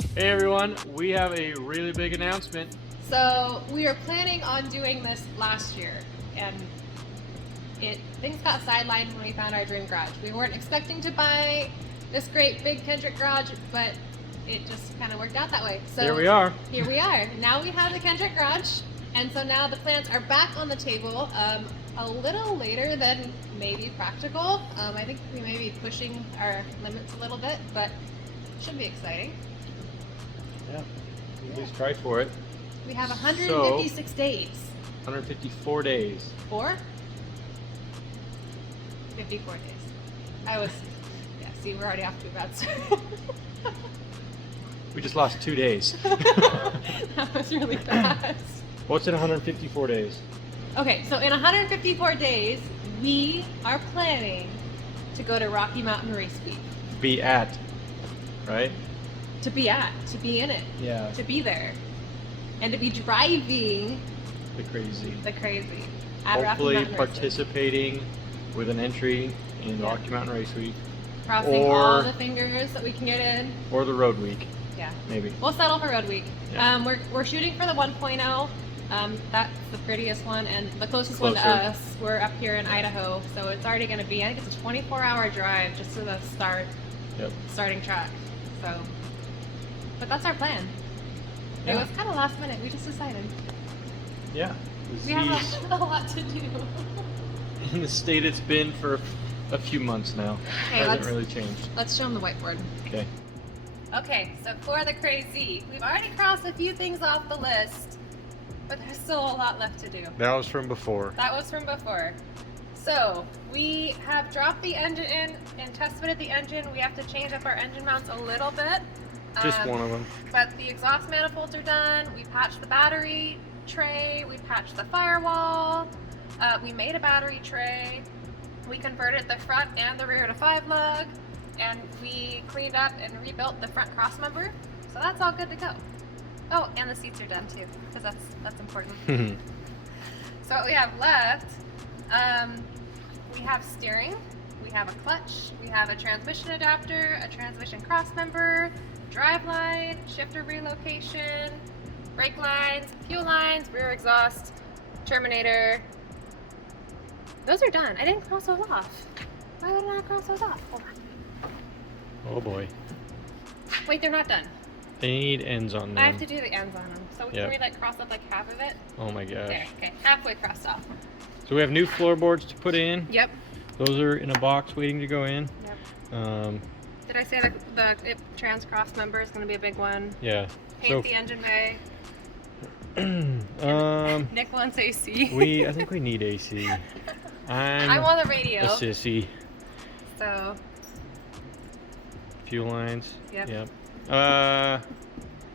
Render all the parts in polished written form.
Hey everyone, we have a really big announcement. So we were planning on doing this last year, and things got sidelined when we found our dream garage. We weren't expecting to buy this great big Kendrick garage, but it just kind of worked out that way. So Here we are. Here we are. Now we have the Kendrick garage, and so now the plans are back on the table. A little later than maybe practical. I think we may be pushing our limits a little bit, but should be exciting. Yeah, at least try for it. We have 156 days. 154 days. 54 days. See, we're already off to a bad start. We just lost 2 days. That was really fast. What's in 154 days? Okay, so in 154 days, we are planning to go to Rocky Mountain Race Week. Be at, right? To be in it. Yeah. To be there. And to be driving The CrayZ. the CrayZ at Rocky Hopefully Mountain Race Week. participating with an entry in Yeah. Rocky Mountain Race Week. Crossing or- all the fingers that we can get in. Or the Road Week, Yeah. maybe. We'll settle for Road Week. Yeah. We're shooting for the 1.0. That's the prettiest one, and the closest one to Closer. us, we're up here in Idaho, so it's already going to be, I think it's a 24-hour drive just to the starting track. So, but that's our plan. It Yeah. was kind of last minute. We just decided. Yeah. We have a lot to do. In the state it's been for a few months now. Okay, Hasn't really changed. Let's show them the whiteboard. Okay. Okay, so for the CrayZ, we've already crossed a few things off the list, but there's still a lot left to do. That was from before. That was from before. So we have dropped the engine in and test fitted the engine. We have to change up our engine mounts a little bit. Just one of them. But the exhaust manifolds are done. We patched the battery tray. We patched the firewall. We made a battery tray. We converted the front and the rear to 5-lug. And we cleaned up and rebuilt the front cross member. So that's all good to go. Oh, and the seats are done too, because that's important. So what we have left, we have steering, we have a clutch, we have a transmission adapter, a transmission cross member, drive line, shifter relocation, brake lines, fuel lines, rear exhaust, terminator. Those are done. I didn't cross those off. Why would I not cross those off? Hold on. Oh boy. Wait, they're not done. They need ends on them. I have to do the ends on them. So Yep. can we like cross off like half of it? Oh my gosh. There, okay, halfway crossed off. So we have new floorboards to put in. Yep. Those are in a box waiting to go in. Yep. Did I say the trans cross member is going to be a big one? Yeah. Paint the engine bay. Nick wants AC. I think we need AC. I'm on the radio. A sissy. So. Fuel lines. Yep. Yep. I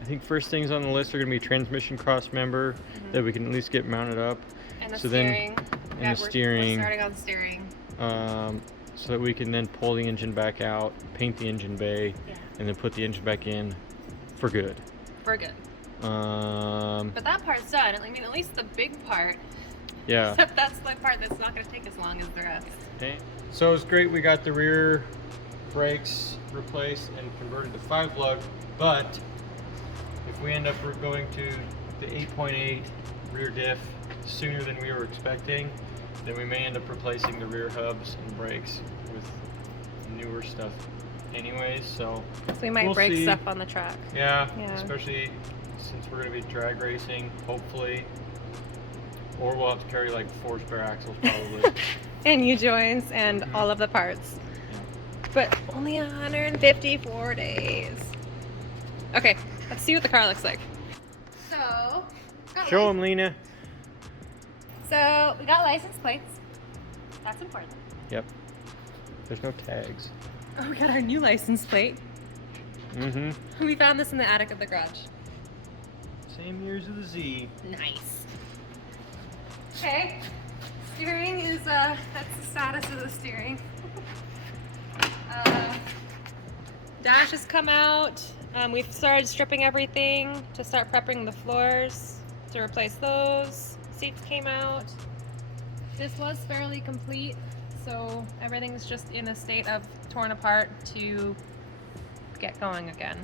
think first things on the list are going to be transmission cross member that we can at least get mounted up. And the So steering. And the steering. We're starting on steering. So that we can then pull the engine back out, paint the engine bay, and then put the engine back in for good. For good. But But that part's done. I mean, at least the big part. yeah. Except that's the part that's not going to take as long as the rest. Okay. So it's great we got the rear brakes replaced and converted to 5-lug, but if we end up going to the 8.8 rear diff sooner than we were expecting, then we may end up replacing the rear hubs and brakes with newer stuff anyways, so we might we'll break see. stuff on the track. Yeah, Yeah. especially since we're going to be drag racing, hopefully, or we'll have to carry like 4 spare axles probably. And U-joints and all of the parts. But only 154 days. Okay, let's see what the car looks like. So, Show them, Lena. So we got license plates. That's important. Yep. There's no tags. Oh, we got our new license plate. Mm-hmm. We found this in the attic of the garage. Same years of the Z. Nice. Okay. Steering is that's the status of the steering. Dash has come out. We've started stripping everything to start prepping the floors to replace those. Seats came out. This was fairly complete, so everything's just in a state of torn apart to get going again.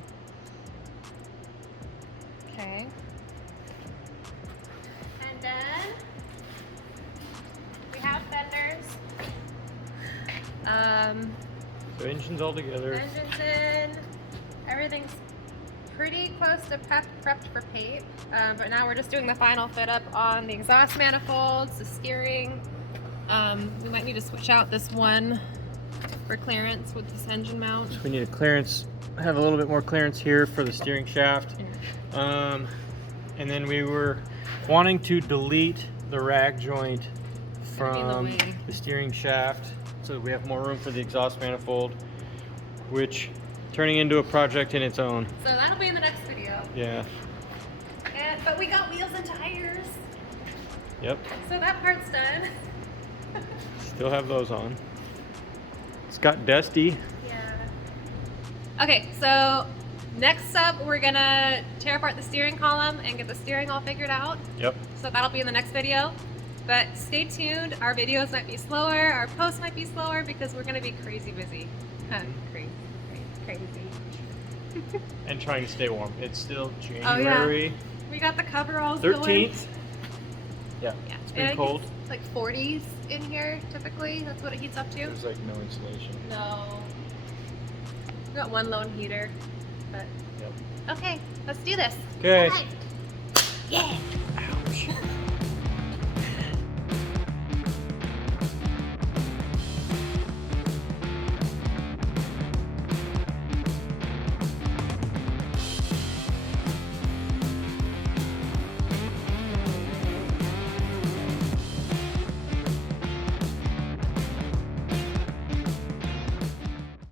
Okay. And then we have fenders. So engine's all together. Engine's in. Everything's pretty close to prepped for paint. But now we're just doing the final fit up on the exhaust manifolds, the steering. We might need to switch out this one for clearance with this engine mount. We need a clearance, have a little bit more clearance here for the steering shaft. And then we were wanting to delete the rag joint from the steering shaft so that we have more room for the exhaust manifold, which turning into a project in its own. So that'll be in the next video. Yeah. But we got wheels and tires. Yep. So that part's done. Still have those on. It's got dusty. Yeah. Okay, so next up we're gonna tear apart the steering column and get the steering all figured out. Yep. So that'll be in the next video. But stay tuned. Our videos might be slower, our posts might be slower because we're gonna be crazy busy. Crazy. And trying to stay warm. It's still Oh, January. yeah. We got the coveralls 13th. going. Yeah. Yeah. It's been And cold. It's like 40s in here typically. That's what it heats up to. There's like no insulation. No. We got one lone heater. But Yep. okay, let's do this. Okay. Bye. Yeah. Ouch.